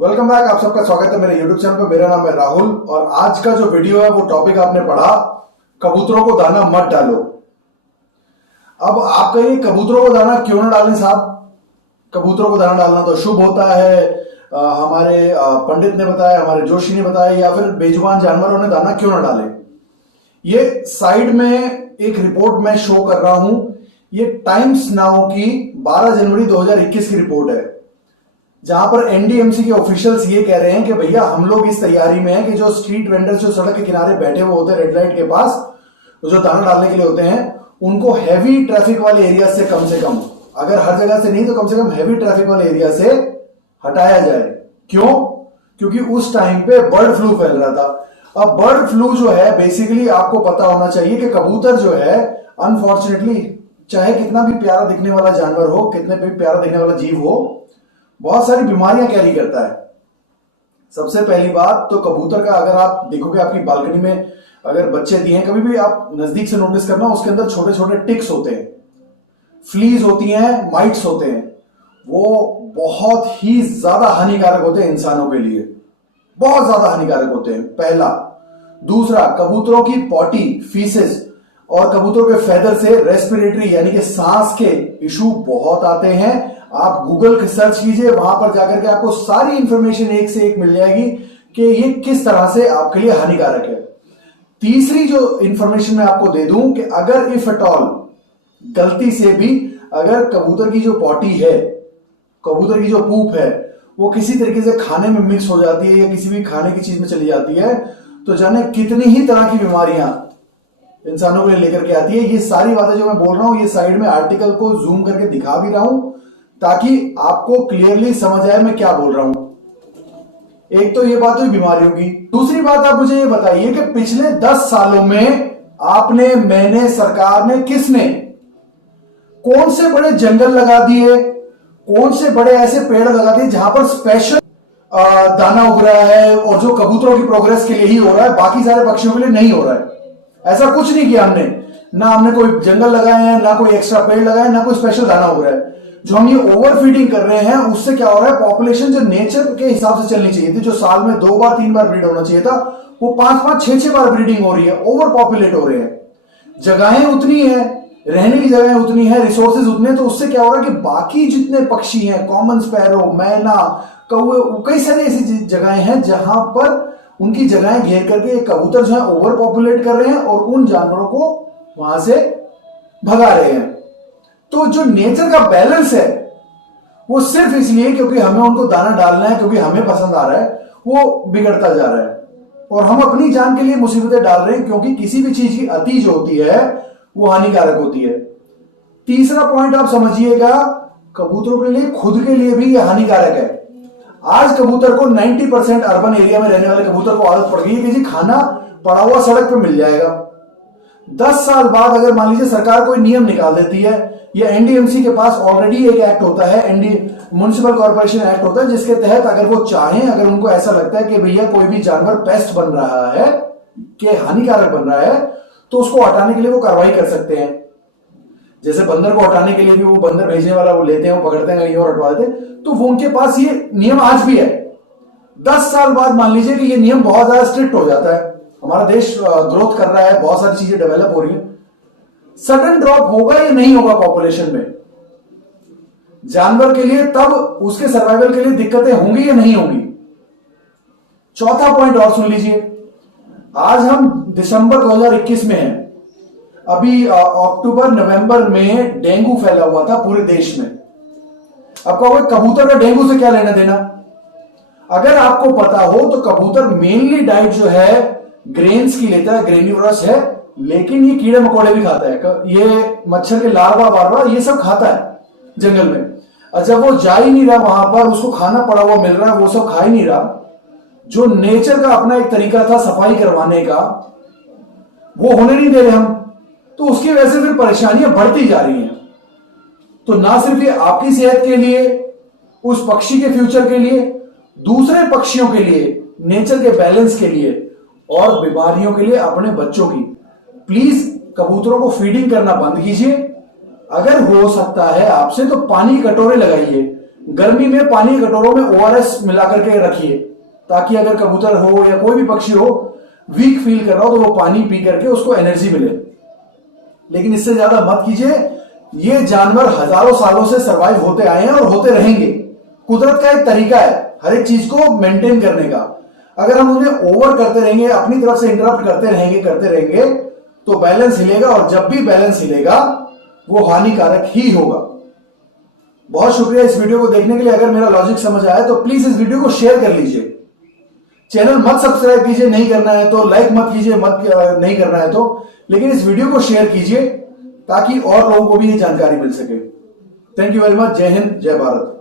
Welcome back. आप सबका स्वागत है मेरे यूट्यूब चैनल पर। मेरा नाम है राहुल और आज का जो वीडियो है वो टॉपिक आपने पढ़ा, कबूतरों को दाना मत डालो। अब आप कहिए कबूतरों को दाना क्यों ना डालें साहब? कबूतरों को दाना डालना तो शुभ होता है, हमारे पंडित ने बताया, हमारे जोशी ने बताया, या फिर बेजुबान जानवरों ने दाना क्यों ना डालें। ये साइड में एक रिपोर्ट मैं शो कर रहा हूं, ये टाइम्स नाउ की 12 जनवरी 2021 की रिपोर्ट है, जहां पर एनडीएमसी के ऑफिशियल्स ये कह रहे हैं कि भैया हम लोग इस तैयारी में हैं कि जो स्ट्रीट वेंडर्स जो सड़क के किनारे बैठे हुए होते हैं रेड लाइट के पास, जो दाना डालने के लिए होते हैं, उनको हैवी ट्रैफिक वाले एरिया से कम, अगर हर जगह से नहीं तो कम से कम हैवी ट्रैफिक वाले एरिया से हटाया जाए। क्यों? क्योंकि उस टाइम पे बर्ड फ्लू फैल रहा था। अब बर्ड फ्लू जो है बेसिकली आपको पता होना चाहिए कि कबूतर जो है अनफॉर्चुनेटली, चाहे कितना भी प्यारा दिखने वाला जानवर हो, कितने भी प्यारा दिखने वाला जीव हो, बहुत सारी बीमारियां कैरी करता है। सबसे पहली बात तो कबूतर का, अगर आप देखोगे आपकी बालकनी में अगर बच्चे दिए हैं, कभी भी आप नजदीक से नोटिस करना, उसके अंदर छोटे छोटे टिक्स होते हैं, फ्लीज होती हैं, माइट्स होते हैं। वो बहुत ही ज्यादा हानिकारक होते हैं इंसानों के लिए, बहुत ज्यादा हानिकारक होते हैं, पहला। दूसरा, कबूतरों की पॉटी, फीसेस और कबूतरों के फेदर से रेस्पिरेटरी यानी कि सांस के इशू बहुत आते हैं। आप गूगल के सर्च कीजिए, वहां पर जाकर के आपको सारी इंफॉर्मेशन एक से एक मिल जाएगी कि ये किस तरह से आपके लिए हानिकारक है। तीसरी जो इंफॉर्मेशन मैं आपको दे दूं कि अगर इफ एट ऑल गलती से भी अगर कबूतर की जो पॉटी है, कबूतर की जो पूप है, वो किसी तरीके से खाने में मिक्स हो जाती है या किसी भी खाने की चीज में चली जाती है, तो जाने कितनी ही तरह की बीमारियां इंसानों के लिए लेकर के आती है। ये सारी बातें जो मैं बोल रहा हूं, ये साइड में आर्टिकल को जूम करके दिखा भी रहा हूं ताकि आपको क्लियरली समझ आए मैं क्या बोल रहा हूं। एक तो ये बात हुई बीमारियों की। दूसरी बात आप मुझे ये बताइए कि पिछले 10 सालों में आपने, मैंने, सरकार ने, किसने कौन से बड़े जंगल लगा दिए, कौन से बड़े ऐसे पेड़ लगा दिए जहां पर स्पेशल दाना उग रहा है और जो कबूतरों की प्रोग्रेस के लिए ही हो रहा है, बाकी सारे पक्षियों के लिए नहीं हो रहा है? ऐसा कुछ नहीं किया हमने, ना हमने कोई जंगल लगाए हैं, ना कोई एक्स्ट्रा पेड़ लगाए, ना कोई स्पेशल दाना उग रहा है। जो हम ये ओवर फीडिंग कर रहे हैं उससे क्या हो रहा है, पॉपुलेशन जो नेचर के हिसाब से चलनी चाहिए थी, जो साल में 2 बार 3 बार ब्रीड होना चाहिए था, वो 5-5 6-6 बार ब्रीडिंग हो रही है, ओवर पॉपुलेट हो रहे हैं। जगहें उतनी है, रहने की जगह उतनी है, रिसोर्सेज उतने, तो उससे क्या हो रहा है कि बाकी जितने पक्षी हैं, कॉमन स्पैरो, मैना, कौवे, कई सारी ऐसी जगहें हैं जहां पर उनकी जगहें घेर करके कबूतर जो है ओवर पॉपुलेट कर रहे हैं और उन जानवरों को वहां से भगा रहे हैं। तो जो नेचर का बैलेंस है वो सिर्फ इसलिए क्योंकि हमें उनको दाना डालना है, क्योंकि हमें पसंद आ रहा है, वो बिगड़ता जा रहा है और हम अपनी जान के लिए मुसीबतें डाल रहे हैं, क्योंकि किसी भी चीज की अति जो होती है वो हानिकारक होती है। तीसरा पॉइंट आप समझिएगा, कबूतरों के लिए, खुद के लिए भी यह हानिकारक है। आज कबूतर को 90% अर्बन एरिया में रहने वाले कबूतर को आदत पड़ गई है कि जी खाना पड़ा हुआ सड़क पे मिल जाएगा। 10 साल बाद अगर मान लीजिए सरकार कोई नियम निकाल देती है, या एनडीएमसी के पास ऑलरेडी एक एक्ट होता है, म्युनिसिपल कॉर्पोरेशन एक्ट होता है, जिसके तहत अगर वो चाहें, अगर उनको ऐसा लगता है कि भैया कोई भी जानवर पेस्ट बन रहा है, कि हानिकारक बन रहा है, तो उसको हटाने के लिए वो कार्रवाई कर सकते हैं। जैसे बंदर को हटाने के लिए भी वो बंदर भेजने वाला वो लेते हैं, वो पकड़ते हैं, कहीं और हटवा देते हैं, तो वो उनके पास ये नियम आज भी है। 10 साल बाद मान लीजिए कि ये नियम बहुत ज्यादा स्ट्रिक्ट हो जाता है, हमारा देश ग्रोथ कर रहा है, बहुत सारी चीजें डेवलप हो रही है, सडन ड्रॉप होगा या नहीं होगा पॉपुलेशन में जानवर के लिए, तब उसके सर्वाइवल के लिए दिक्कतें होंगी या नहीं होंगी? चौथा पॉइंट और सुन लीजिए, आज हम दिसंबर 2021 में हैं, अभी अक्टूबर नवंबर में डेंगू फैला हुआ था पूरे देश में। अब कहोगे कबूतर का डेंगू से क्या लेना देना? अगर आपको पता हो तो कबूतर मेनली डाइट जो है ग्रेन्स की लेता है, ग्रेन्यूवरस है, लेकिन ये कीड़े मकोड़े भी खाता है, ये मच्छर के लार्वा वार्वा ये सब खाता है जंगल में। अच्छा, वो जा ही नहीं रहा वहां पर, उसको खाना पड़ा हुआ मिल रहा है, वो सब खा ही नहीं रहा। जो नेचर का अपना एक तरीका था सफाई करवाने का, वो होने नहीं दे रहे हम, तो उसकी वजह से फिर परेशानियां बढ़ती जा रही हैं। तो ना सिर्फ ये आपकी सेहत के लिए, उस पक्षी के फ्यूचर के लिए, दूसरे पक्षियों के लिए, नेचर के बैलेंस के लिए और बीमारियों के लिए, अपने बच्चों की, प्लीज कबूतरों को फीडिंग करना बंद कीजिए। अगर हो सकता है आपसे तो पानी कटोरे लगाइए, गर्मी में पानी के कटोरों में ओआरएस मिलाकर के रखिए, ताकि अगर कबूतर हो या कोई भी पक्षी हो वीक फील कर रहा हो तो वो पानी पी करके उसको एनर्जी मिले। लेकिन इससे ज्यादा मत कीजिए। ये जानवर हजारों सालों से सरवाइव होते आए हैं और होते रहेंगे। कुदरत का एक तरीका है हर एक चीज को मेंटेन करने का। अगर हम उन्हें ओवर करते रहेंगे, अपनी तरफ से इंटरप्ट करते रहेंगे तो बैलेंस हिलेगा, और जब भी बैलेंस हिलेगा वो हानिकारक ही होगा। बहुत शुक्रिया इस वीडियो को देखने के लिए। अगर मेरा लॉजिक समझ आया तो प्लीज इस वीडियो को शेयर कर लीजिए। चैनल मत सब्सक्राइब कीजिए, नहीं करना है तो लाइक मत कीजिए, नहीं करना है तो, लेकिन इस वीडियो को शेयर कीजिए ताकि और लोगों को भी ये जानकारी मिल सके। Thank you very much. जय हिंद, जय भारत।